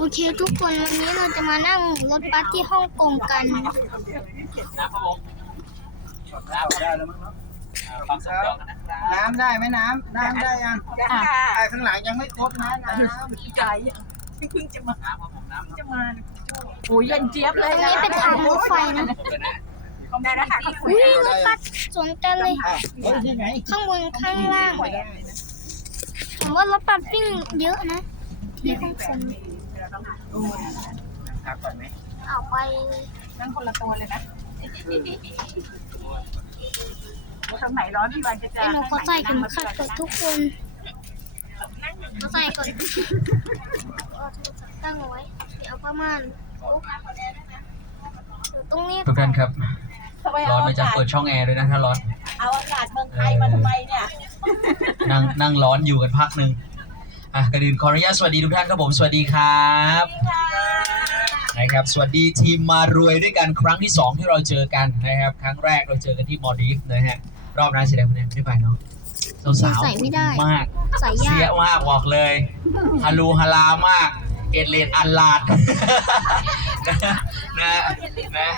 โอเคทุกคนวันนี้เราจะมานั่งรถบัสที่ฮ่องกงกันนะครับผมได้แล้วมั้งเนาะฟังสัญญาณกันนะครับน้ำได้ไหมน้ำน้ำได้ยังค่ะไอ้ข้างหลังยังไม่ครบนะน้ใจที่เพิ่งจะมาน้ำครับผมน้ำจะมาโอ้ยเย็นเจี๊ยบตเลรยงนี้เป็นทางรถไฟนะเกิดนะได้แล้วค่ะขอบคุณอุ้ยรถบัสสวนกันเลยำอะเฮ้ยนี่ไงข้างบนข้างล่างไม่ได้ผมว่ารถบัสวิ่งเยอะนะที่ฮ่องกง ครับก่อนไหมเอาไปนั่งคนละตัวเลยนะสมัยร้อนพี่วันจะจะไอ้หนูเขาใส่เข็มขัดกับทุกคนเขาใส่ก่อนตั้งเอาไว้เดี๋ยวเอาประมาณปุ๊บเดี๋ยวตรงนี้ทุกท่านครับทำไมร้เอาอนไปอาจากกาศเปิดช่องแอร์ด้วยนะถ้าร้อน เอาอากาศเมืองไทยมาทำไมเนี่ย นั่งนั่งร้อนอยู่กันพักหนึ่ง อะกระดิ่งขออนุญาตสวัสดีทุกท่านครับผมสวัสดีครับนะครับสวัสดีทีมมารวยด้วยกันครั้งที่สองที่เราเจอกันนะครับครั้งแรกเราเจอกันที่มอลดีฟนะฮะรอบนั้นเสียดายคะแนนไม่ได้ไปเนาะสาวใส่ไม่ได้ มาก ใส่เสียายกมากบอกเลยฮารูฮารามาก เอ็ดเลดอันลาด นะนะ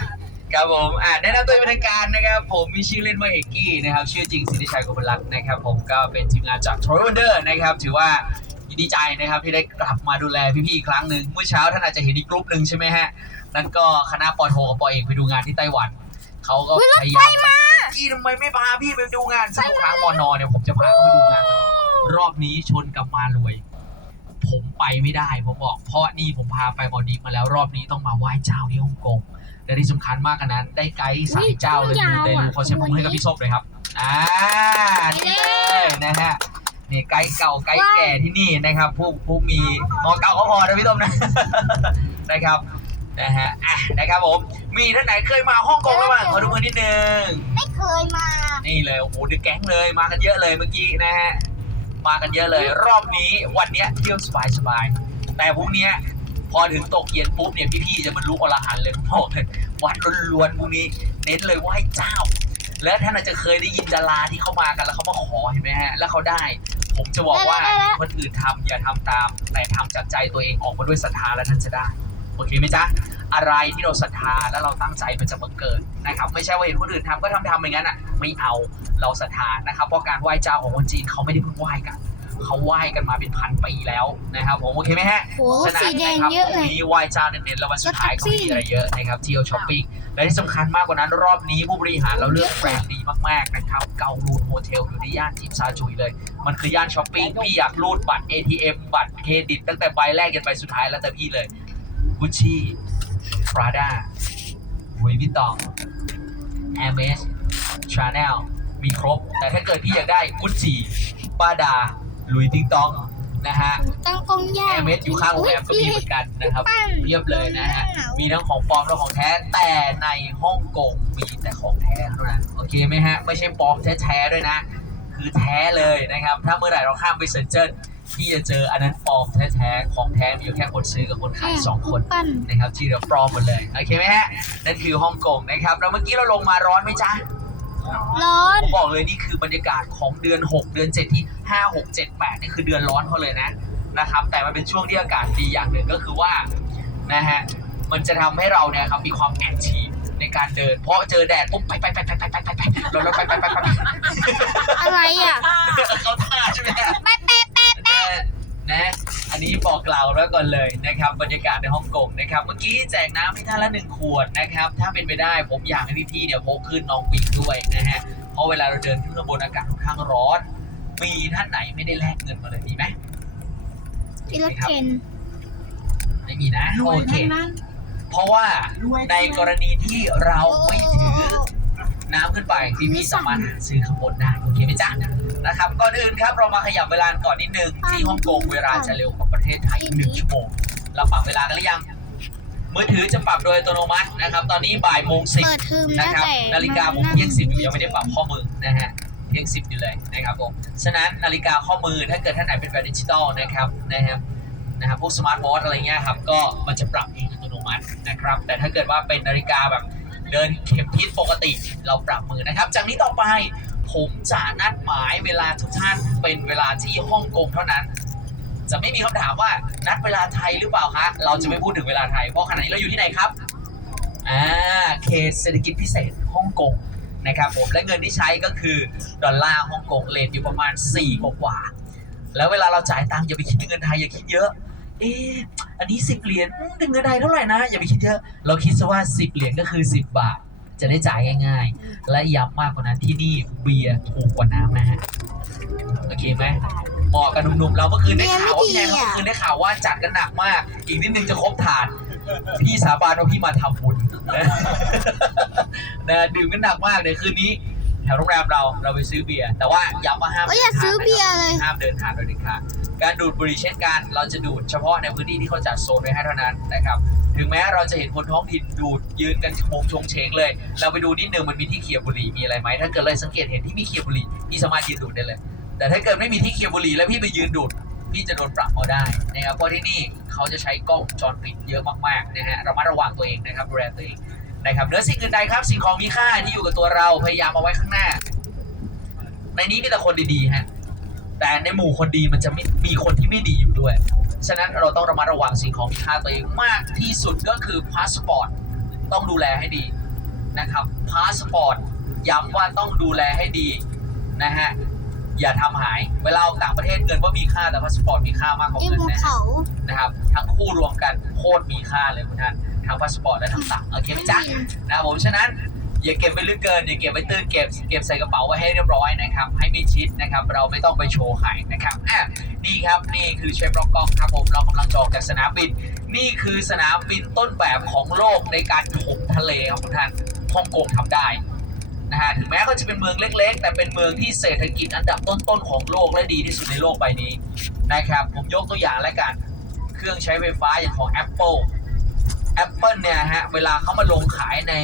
ครับผมอ่าแนะนำตัวเป็นทางการนะครับ ผมมีชื่อเล่นว่าเอกกี้นะครับ ชื่อจริงสิทธิชัยโกบลักษณ์นะครับ ผมก็เป็นทีมงานจาก t r o y Wonder นะครับ ถือว่ายิน ดีใจนะครับที่ได้กลับมาดูแลพี่ๆอีกครั้งหนึ่งเมื่อเช้าท่านอาจจะเห็นอีกกรุ๊ปหนึ่งใช่ไหมฮะ นั่นก็คณะปอโทกับปอเอกไปดูงานที่ไต้หวัน เขาก็พยายามกี้ทำไมไม่พาพี่ไปดูงานสักครั้งมอนอเนี่ยผมจะพาเขาไปดูงาน รอบนี้ชนกับมารวย ผมไปไม่ได้ผมบอก เพราะนี่ผมพาไปมอลดีฟมาแล้วรอบนี้ต้องมาไหว้เจ้าที่ฮ่องกงและที่สำคัญมากกว่านั้น ได้ไกด์สายเจ้าเลยมูเตลูขอเชิญผมให้กับพี่ส้มเลยครับอ่านี่เลยนะฮะเนี่ยไกด์เก่าไกด์แก่ที่นี่นะครับ ผู้ผู้มีงอเก่าก็พอนะพี่ส้มนะ นะครับนะฮะอะนะครับผม มีท่านไหนเคยมาฮ่องกงหรือเปล่าขอดูมือนิดนึง ไม่เคยมา นี่เลยโอ้โหเดอะแก๊งเลยมากันเยอะเลยเมื่อกี้นะฮะมากันเยอะเลย รอบนี้วันเนี้ยเที่ยวสบายสบายๆแต่พรุ่งเนี้ยพอถึงตกเย็นปุ๊บเนี่ยพี่ๆจะบรรลุอรหันต์เลยผมบอกเลยวัดล้วนๆพรุ่งนี้เน้นเลยไหว้เจ้า และท่านอาจจะเคยได้ยินดาราที่เขามากันแล้วเขามาขอเห็นไหมฮะแล้วเขาได้ ผมจะบอกว่าได้ๆๆคนอื่นทำอย่าทำตาม แต่ทำจากใจตัวเองออกมาด้วยศรัทธาแล้วท่านจะได้โอเคไหมจ๊ะอะไรที่เราศรัทธาแล้วเราตั้งใจมันจะบังเกิดนะครับ ไม่ใช่ว่าเห็นคนอื่นทำก็ทำทำอย่างนั้นอะ ไม่เอาเราศรัทธานะครับ เพราะการไหว้เจ้าของคนจีนเขาไม่ได้เพิ่งไหว้กันเขาไหว้กันมาเป็นพันปีแล้วนะครับผมโอเคไหมฮะโหฉะนั้นสีแดงนะครับเยอะเลยมีไหว้เจ้าเน้นๆแล้ววันสุดท้ายก็ไม่มีอะไรเยอะนะครับเที่ยวช้อปปิ้งและที่สำคัญมากกว่านั้นรอบนี้ผู้บริหารเราเลือกแบรนด์ดีมากๆนะครับเกาลูนโฮเทลอยู่ในย่านจิมซาจุยเลย มันคือย่านช้อปปิ้งพี่อยากรูดบัตร ATM บัตรเครดิต ตั้งแต่ใบแรกจนใบสุดท้ายแล้วแต่พี่เลยกุชชี่พราด้าลุยวิตองแอร์เมสชาแนลมีครบ แต่ถ้าเกิดพี่อยากได้กุชชี่ป้าดาลุยติ๊งตองนะฮะตั้งกล้องย่าแอร์เมสอยู่ข้างโรงแรมก็มีเหมือนกันนะครับปั้นเพียบเลยนะฮะ มีทั้งของปลอมและของแท้ แต่ในฮ่องกงมีแต่ของแท้เท่านั้น โอเคไหมฮะ ไม่ใช่ปลอมแท้ๆด้วยนะ คือแท้เลยนะครับ ถ้าเมื่อไหร่เราข้ามไปเซนเจิ้นพี่จะเจออันนั้นปลอมแท้ๆ ของแท้มีอยู่แค่คนซื้อกับคนขายสองคนปั้นนะครับที่เราปลอมหมดเลย โอเคไหมฮะ นั่นคือฮ่องกงนะครับ แล้วเมื่อกี้เราลงมาร้อนไหมจ๊ะ ร้อน ผมบอกเลยนี่คือบรรยากาศของเดือน 6 เดือน 7 ที่ 5 6 7 8 นี่คือเดือนร้อนเขาเลยนะนะครับ แต่มันเป็นช่วงที่อากาศดีอย่างหนึ่งก็คือว่านะฮะ มันจะทำให้เราเนี่ยครับมีความแอคทีฟ ในการเดิน เพราะเจอแดดปุ๊บไปไปไปไปไปไปไปไปรถรถไปไปไปไปไปอะไรอะเขาท่าใช่ไหมฮะแป๊ะแป๊ะแป๊ะนะอันนี้บอกกล่าวไว้วก่อนเลยนะครับ บรรยากาศในฮ่องกงนะครับ เมื่อกี้แจกน้ำให้ท่านละหนึ่งขวดนะครับ ถ้าเป็นไปได้ผมอยากให้พี่ๆเนี่ยพกขึ้นน้องปิงด้วยนะฮะเพราะเวลาเราเดินขึ้นบนอากาศค่อนข้างร้อนมีท่านไหนไม่ได้แลกเงินมาเลยมีไหมที่รถเข็นไม่มีนะโอเค เพราะว่ารวยในกรณีที่เราไม่ถือน้ำขึ้นไปพี่พี่ๆสามารถหาซื้อข้างบนได้โอเคไหมจ๊ะนะครับก่อนอื่นครับเรามาขยับเวลาก่อนนิดนึงที่ฮ่องกงเวลาจะเร็วกว่าประเทศไทยหนึ่งชั่วโมงเราปรับเวลากันหรือยังมือถือจะปรับโดยอัตโนมัตินะครับ ตอนนี้บ่ายโมงสิบเปิดเทอมนะนะครับแต่นาฬิกาผมเที่ยงสิบอยู่ยังไม่ได้ปรับข้อมือนะฮะเที่ยงสิบอยู่เลยนะครับผมฉะนั้นนาฬิกาข้อมือถ้าเกิดท่านไหนเป็นแบบดิจิตอลนะครับนะครับนะครับพวกสมาร์ทวอทอะไรเงี้ยครับก็มันจะปรับเองอัตโน มัตินะครับ แต่ถ้าเกิดว่าเป็นนาฬิกาแบบเดินเข็มทิศปกติเราปรับมือนะครับ จากนี้ต่อไปผมจะนัดหมายเวลาทุกท่านเป็นเวลาที่ฮ่องกงเท่านั้น จะไม่มีคำถามว่านัดเวลาไทยหรือเปล่าคะเราจะไม่พูดถึงเวลาไทยเพราะขณะนี้เราอยู่ที่ไหนครับอ่าเขตเศรษฐกิจพิเศษฮ่องกงนะครับผมและเงินที่ใช้ก็คือดอลลาร์ฮ่องกงเลทอยู่ประมาณ4กว่ากว่าแล้วเวลาเราจ่ายตังค์อย่าไปคิดเงินไทยอย่าคิดเยอะ เอ๊ะอันนี้10เหรียญอืมเป็นเงินไทยเท่าไหร่นะ อย่าไปคิดเยอะ เราคิดซะว่า10เหรียญก็คือ10บาท จะได้จ่ายง่ายๆ และย้ำมากกว่านั้นที่นี่เบียร์ถูกกว่าน้ำนะฮะ โอเคไหมเหมาะกับหนุ่มๆเราเมื่อคืนได้ข่าวว่าพี่แนนเมื่อคืนได้ข่าวว่าจัดกันหนักมาก อีกนิดนึงจะครบถาด พี่สาบานว่าพี่มาทำบุญนะนะดื่มกันหนักมากในคืนนี้ แถวโรงแรมเราเราไปซื้อเบียร์แต่ว่าย้ำว่าห้ามก็อยากซื้อเบียร์เลย ห้ามเดินทางโดยเด็ดขาดการดูดบุหรี่เช่นกันเราจะดูดเฉพาะในพื้นที่ที่เขาจัดโซนไว้ให้เท่านั้นนะครับถึงแม้เราจะเห็นคนท้องถิ่นดูดยืนกันชงชงเชงเลย เราไปดูนิดนึงมันมีที่เคียร์บุหรี่มีอะไรไหมถ้าเกิดเลยสังเกตเห็นที่มีเคียร์บุหรี่พี่สามารถยืนดูดได้เลย แต่ถ้าเกิดไม่มีที่เคียร์บุหรี่แล้วพี่ไปยืนดูดพี่จะโดนปรับเอาได้นะครับเพราะที่นี่เขาจะใช้กล้องวงจรปิดเยอะมากๆนะฮะระมัดระวังตัวเองนะครับดูแลตัวเอง นะครับเหนือสิ่งอื่นใดครับ สิ่งของมีค่าที่อยู่กับตัวเราพยายามเอาไว้ข้างหน้า ในนี้มีแต่คนดีๆฮะแต่ในหมู่คนดีมันจะไม่มีคนที่ไม่ดีอยู่ด้วย ฉะนั้นเราต้องระมัดระวังสิ่งของมีค่าตัวเองมากที่สุดก็คือพาสปอร์ตต้องดูแลให้ดีนะครับพาสปอร์ตย้ำว่าต้องดูแลให้ดีนะฮะอย่าทำหาย เวลาออกต่างประเทศเงินว่ามีค่าแต่พาสปอร์ตมีค่ามากกว่าไอ้เงินภูนะฮะเขานะครับทั้งคู่รวมกันโคตรมีค่าเลยคุณท่าน ทั้งพาสปอร์ตและทั้งตังค์โอเคไหมจ๊ะนะครับผมฉะนั้นอย่าเก็บไว้ลึกเกินอย่าเก็บไว้ตื้นเก็บเก็บใส่กระเป๋าไว้ให้เรียบร้อยนะครับ ให้มิดชิดนะครับ เราไม่ต้องไปโชว์ใครนะครับอะนี่ครับนี่คือเชฟร็อกกองครับผมเรากำลังจะออกจากสนามบิน นี่คือสนามบินต้นแบบของโลกในการถมทะเลครับคุณท่านฮ่องกงทำได้นะฮะถึงแม้เขาจะเป็นเมืองเล็ก ๆ แต่เป็นเมืองที่เศรษฐกิจอันดับต้นๆของโลกและดีที่สุดในโลกใบนี้นะครับ ผมยกตัวอย่างแล้วกัน เครื่องใช้ไฟฟ้าอย่างของ Apple Apple เนี่ยฮะเวลาเขามาลงขายใน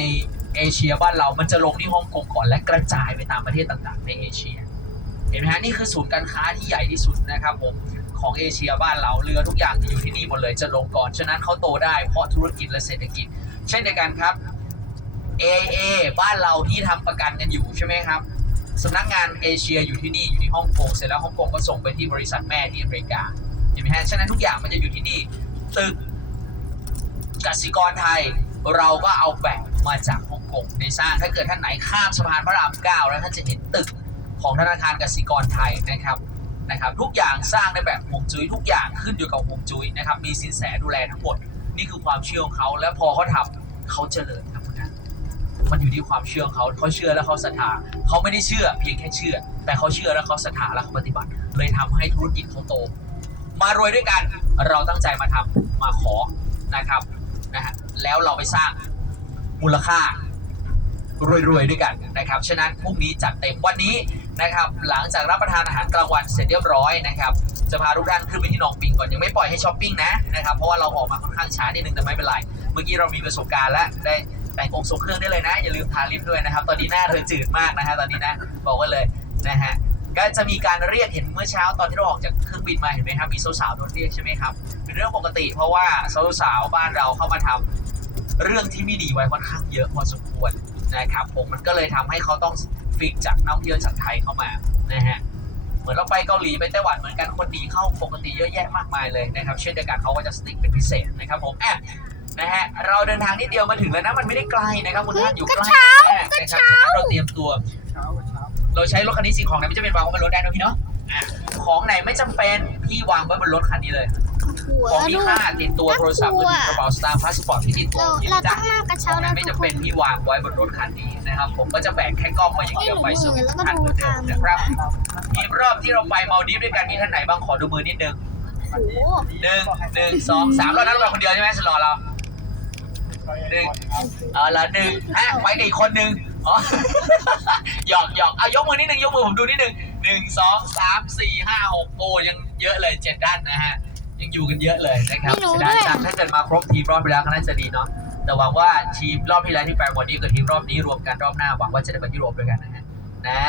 เอเชียบ้านเรา มันจะลงที่ฮ่องกงก่อนและกระจายไปตามประเทศต่างๆ ในเอเชีย เห็นไหมฮะนี่คือศูนย์การค้าที่ใหญ่ที่สุดนะครับผมของเอเชียบ้านเราเรือทุกอย่างจะอยู่ที่นี่หมดเลยจะลงก่อน ฉะนั้นเขาโตได้เพราะธุรกิจและเศรษฐกิจ เช่นเดียวกันครับ AA บ้านเราที่ทำประกันกันอยู่ใช่ไหมครับสำนักงานเอเชียอยู่ที่นี่อยู่ที่ฮ่องกงเสร็จแล้วฮ่องกงก็ส่งไปที่บริษัทแม่ที่อเมริกาเห็นไหมฮะฉะนั้นทุกอย่างมันจะอยู่ที่นี่ตึก กสิกรไทย เราก็เอาแบบมาจากฮ่องกงในสร้างถ้าเกิดท่านไหนข้ามสะพานพระรามเก้าแล้วท่านจะเห็นตึกของธนาคารกสิกรไทยนะครับนะครับ ทุกอย่างสร้างในแบบฮวงจุ้ยทุกอย่างขึ้นอยู่กับฮวงจุ้ยนะครับ มีสินแสดูแลทั้งหมด นี่คือความเชื่อของเขาและพอเขาทำเขาเจริญครับคุณท่านมันอยู่ที่ความเชื่อของเขาเขาเชื่อแล้วเขาศรัทธาเขาไม่ได้เชื่อเพียงแค่เชื่อ แต่เขาเชื่อแล้วเขาศรัทธาแล้วเขาปฏิบัติ เลยทำให้ธุรกิจเขาโต มารวยด้วยกันเราตั้งใจมาทำมาขอนะครับ แล้วเราไปสร้างมูลค่ารวยๆด้วยกันนะครับ ฉะนั้นพรุ่งนี้จัดเต็มวันนี้นะครับ หลังจากรับประทานอาหารกลางวันเสร็จเรียบร้อยนะครับ จะพาทุกท่านขึ้นไปที่หนองปิงก่อนยังไม่ปล่อยให้ช้อปปิ้งนะนะครับ เพราะว่าเราออกมาค่อนข้างช้านิดนึงแต่ไม่เป็นไร เมื่อกี้เรามีประสบการณ์แล้วได้แต่งองค์ทรงเครื่องได้เลยนะ อย่าลืมทาลิปด้วยนะครับ ตอนนี้หน้าเธอจืดมากนะฮะตอนนี้นะบอกไว้เลยนะฮะก็จะมีการเรียกเห็นเมื่อเช้าตอนที่เราออกจากเครื่องบินมาเห็นไหมครับมีสาวๆโดนเรียกใช่ไหมครับเป็นเรื่องปกติ เพราะว่าสาวๆบ้านเราเข้ามาทำ เรื่องที่ไม่ดีไว้ค่อนข้างเยอะพอสมควรนะครับผมมันก็เลยทำให้เขาต้องฟิกจากนักท่องเที่ยวจากไทยเข้ามานะฮะเหมือนเราไปเกาหลีไปไต้หวันเหมือนกันคนดีเข้าปกติเยอะแยะมากมายเลยนะครับ เช่นเดียวกันเขาก็จะสติ๊กเป็นพิเศษนะครับผมแอบนะฮะเราเดินทางนิดเดียวมาถึงแล้วนะมันไม่ได้ไกลนะครับคุณท่านอยู่ใกล้แค่นะครับฉะนั้นเราเตรียมตัวเช้าเช้าเราใช้รถคันนี้สิ่งของไหนไม่จำเป็นวางไว้บนรถได้นะพี่เนาะอะของไหนไม่จำเป็นพี่วางไว้บนรถคันนี้เลย หัวของมีลูก ค่าติดตัวโทรศัพท์มือถือกระเป๋าสตางค์พาสปอร์ตที่ติดตัวเราที่เราจ้ะต้องมากระขเช้าองไหนนะไม่ทุกจำคเป็นนพี่วางไว้บนรถคันนี้นะครับ ผมก็จะแบกแค่กล้องมาอย่างเดียวไปสุดคันเหมือนเดิมนะครับทีมรอบที่เราไปมาดีฟด้วยกันมีท่านไหนบ้างขอดูมือนิดนึงโอ้โหหนึ่งหนึ่งสองสามเรานั้นเราคนเดียวใช่ไหมสลอเราหนึ่งเอาละหนึ่งฮะไว้กับอีกคนหนึ่งอ๋อ หยอกหยอกเอายกมือนิดนึงยกมือผมดูนิดนึงหนึ่งสองสามสี่ห้าหกโอ้ยังเยอะเลยเจ็ดด้านนะฮะ ยังอยู่กันเยอะเลยนะครับไม่รู้เสียดายด้วย จังถ้าเกิดมาครบทีมรอบไปแล้วก็น่าจะดีเนาะแต่หวังว่าทีมรอบที่แล้วที่ไปหมดนี้กับทีมรอบนี้รวมกันรอบหน้าหวังว่าจะได้ไปยุโรปด้วยกันนะฮะนะ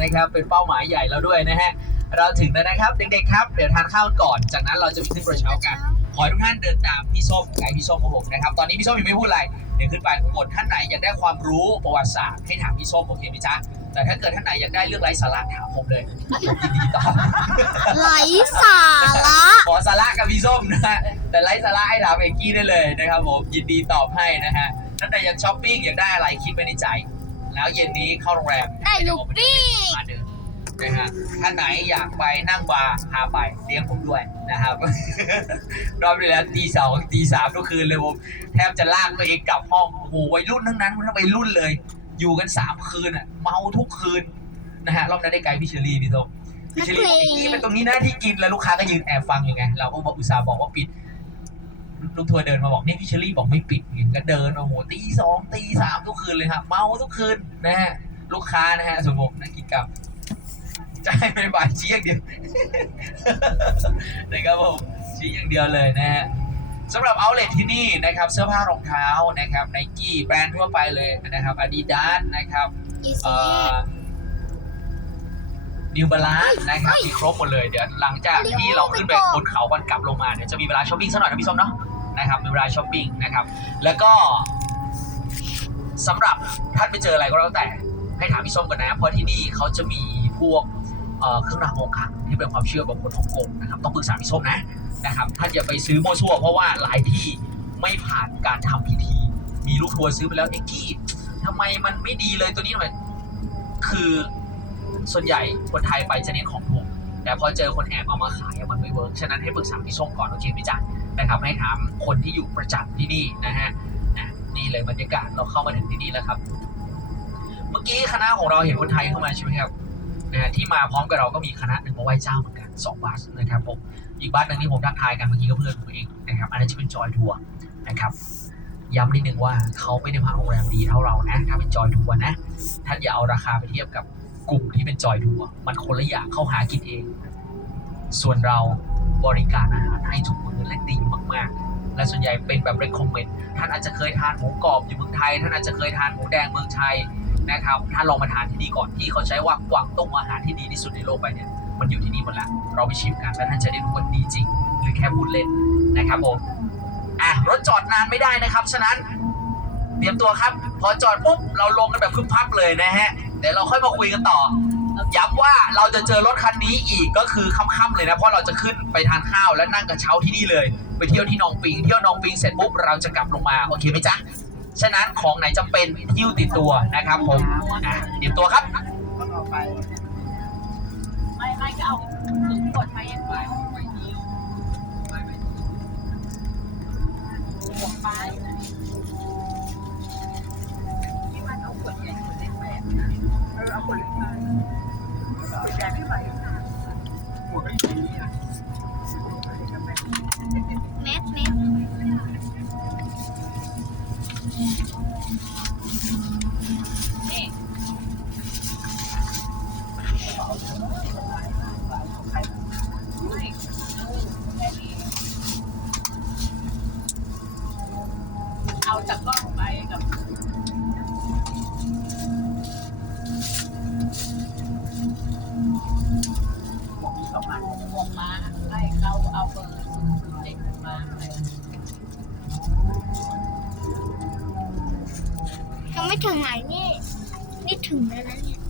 นะครับเป็นเป้าหมายใหญ่แล้วด้วยนะฮะเราถึงแล้วนะครับเด็กๆครับเดี๋ยวทานข้าวก่อน จากนั้นเราจะไปขึ้นกระเช้ากัน ขอให้ทุกท่านเดินตามพี่ส้มไกด์พี่ส้มของผมนะครับ ตอนนี้พี่ส้มยังไม่พูดอะไร เดี๋ยวขึ้นไปข้างบนท่านไหนอยากได้ความรู้ประวัติศาสตร์ให้ถามพี่ส้มโอเคไหมจ๊ะ แต่ถ้าเกิดท่านไหนอยากได้เรื่องไร้สาระถามผมเลยผมยินดีตอบไหลสาระขอสาระกับพี่ส้มนะฮะแต่ไร้สาระให้ถามเอกกี้ได้เลยนะครับผมยินดีตอบให้นะฮะท่านใดอยากช้อปปิ้งอยากได้อะไรคิดไว้ในใจ แล้วเย็นนี้เข้าโรงแรมได้ลูกปี้มาเดิมนะฮะท่านไหนอยากไปนั่งบาร์พาไปเลี้ยงผมด้วยนะครับ รอบนี้แล้วตีสองตีสามทุกคืนเลยผมแทบจะลากตัวเองกลับห้องโอ้โหวัยรุ่นทั้งนั้นทั้งวัยรุ่นเลย อยู่กันสามคืนอะ เมาทุกคืนนะฮะรอบนั้นได้ไกลพี่เชอรี่พี่ส้มพี่เชอรี่บอกไอ้กี้เป็นตรงนี้นะที่กินแล้วลูกค้าก็ยืนแอบฟังอยู่ไงเราก็บอกอุตส่าห์บอกว่าปิดลูกทัวร์เดินมาบอกนี่พี่เชอรี่บอกไม่ปิดไงก็เดินโอ้โหตีสองตีสามทุกคืนเลยครับเมาทุกคืนนะฮะลูกค้านะฮะสมผมนักกิจกรรมจะให้ไม่บายชี้อย่างเดียวนะครับผมชี้อย่างเดียวเลยนะฮะ สำหรับเอาเลทที่นี่นะครับเสื้อผ้ารองเท้านะครับไนกี้แบรนด์ทั่วไปเลยนะครับอาดิดาสนะครับอีเอ่ซี่อนิวบาลานนะครับมีครบหมดเลยเดี๋ยวหลังจากที่เราขึ้นไปบนเขาวันกลับลงมาเนี่ยจะมีเวลาช้อปปิ้งสักหน่อยนะพี่ส้มเนาะนะครับมีเวลาช้อปปิ้งนะครับ แล้วก็สำหรับท่านไปเจออะไรก็แล้วแต่ให้ถามพี่ส้มก่อนนะเพราะที่นี่เขาจะมีพวกเอ่อเครื่องรางของขลังที่เป็นความเชื่อของคนฮ่องกงนะครับต้องปรึกษาพี่ส้มนะ นะครับท่านอย่าไปซื้อโมวซั่วเพราะว่าหลายที่ไม่ผ่านการทำพิธี มีลูกทัวร์ซื้อไปแล้วเอ็กกี้ทำไมมันไม่ดีเลยตัวนี้ทำไมคือส่วนใหญ่คนไทยไปจะเน้นของถูกแต่พอเจอคนแอบเอามาขายมันไม่เวิร์กฉะนั้นให้ปรึกษาพี่ส้มก่อนโอเคไหมจ๊ะนะครับให้ถามคนที่อยู่ประจำที่นี่นะฮะนี่เลยบรรยากาศเราเข้ามาถึงที่นี่แล้วครับ เมื่อกี้คณะของเราเห็นคนไทยเข้ามาใช่ไหมครับนะที่มาพร้อมกับเราก็มีคณะหนึ่งมาไหว้เจ้าเหมือนกันสองบัสนะครับผม อีกบัสหนึ่งที่ผมทักทายกันเมื่อกี้ก็เพื่อนผมเองนะครับ อันนั้นจะเป็นจอยทัวร์นะครับย้ำนิดนึงว่าเขาไม่ได้พักโรงแรมดีเท่าเรานะ ถ้าเป็นจอยทัวร์นะท่านอย่าเอาราคาไปเทียบกับกลุ่มที่เป็นจอยทัวร์มันคนละอย่างเข้าหากินเอง ส่วนเราบริการอาหารให้ทุกมื้อและดีมากๆ และส่วนใหญ่เป็นแบบ recommend ท่านอาจจะเคยทานหมูกรอบอยู่เมืองไทย ท่านอาจจะเคยทานหมูแดงเมืองไทยนะครับท่านลองมาทานที่นี่ก่อนที่เขาใช้ว่ากวางตุ้งอาหารที่ดีที่สุดในโลกไปเนี่ย มันอยู่ที่นี่หมดแล้วเราไปชิมกันแล้วท่านจะได้รู้ว่าดีจริง หรือแค่พูดเล่นนะครับผมอะรถจอดนานไม่ได้นะครับ ฉะนั้นเตรียมตัวครับ พอจอดปุ๊บเราลงกันแบบคึบพับเลยนะฮะเดี๋ยวเราค่อยมาคุยกันต่อย้ำว่าเราจะเจอรถคันนี้อีกก็คือค่ำๆเลยนะเพราะเราจะขึ้นไปทานข้าวและนั่งกระเช้าที่นี่เลย ไปเที่ยวที่นองปิงเที่ยวนองปิงเสร็จปุ๊บเราจะกลับลงมาโอเคไหมจ๊ะฉะนั้นของไหนจำเป็นหิ้วติดตัวนะครับผมเตรียมตัวครับ ก็เอาถึงกดไปยังไงหมวป้ายนะที่มันเอาขวดใหญ่ขวดเล็กไปอะเออเอาขวดเล็กไปขวดใหญ่ไม่ไหวหมดก็อยู่ที่นี่นะแมสแมส ถึงไหนนี่ นี่ถึงแล้วนะเนี่ย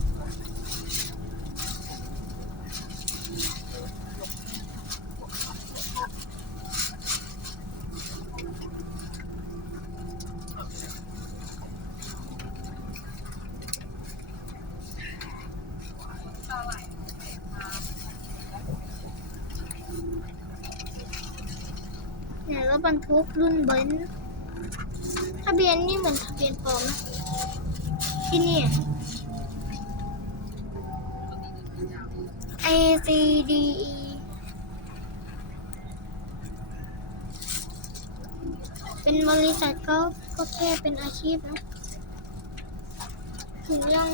เนี่ยรถบรรทุกรุ่นเบนซ์ทะเบียนนี่เหมือนทะเบียนปลอมนะ ที่นี่ A C D E เป็นบริษัทก็ก็แค่เป็นอาชีพนะถึงยัง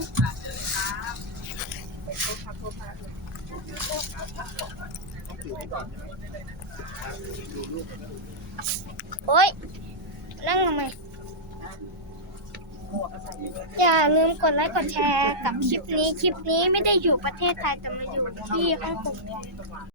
โอ๊ยนั่งทำไม อย่าลืมกดไลค์กดแชร์กับคลิปนี้ คลิปนี้ไม่ได้อยู่ประเทศไทยแต่มาอยู่ที่ฮ่องกง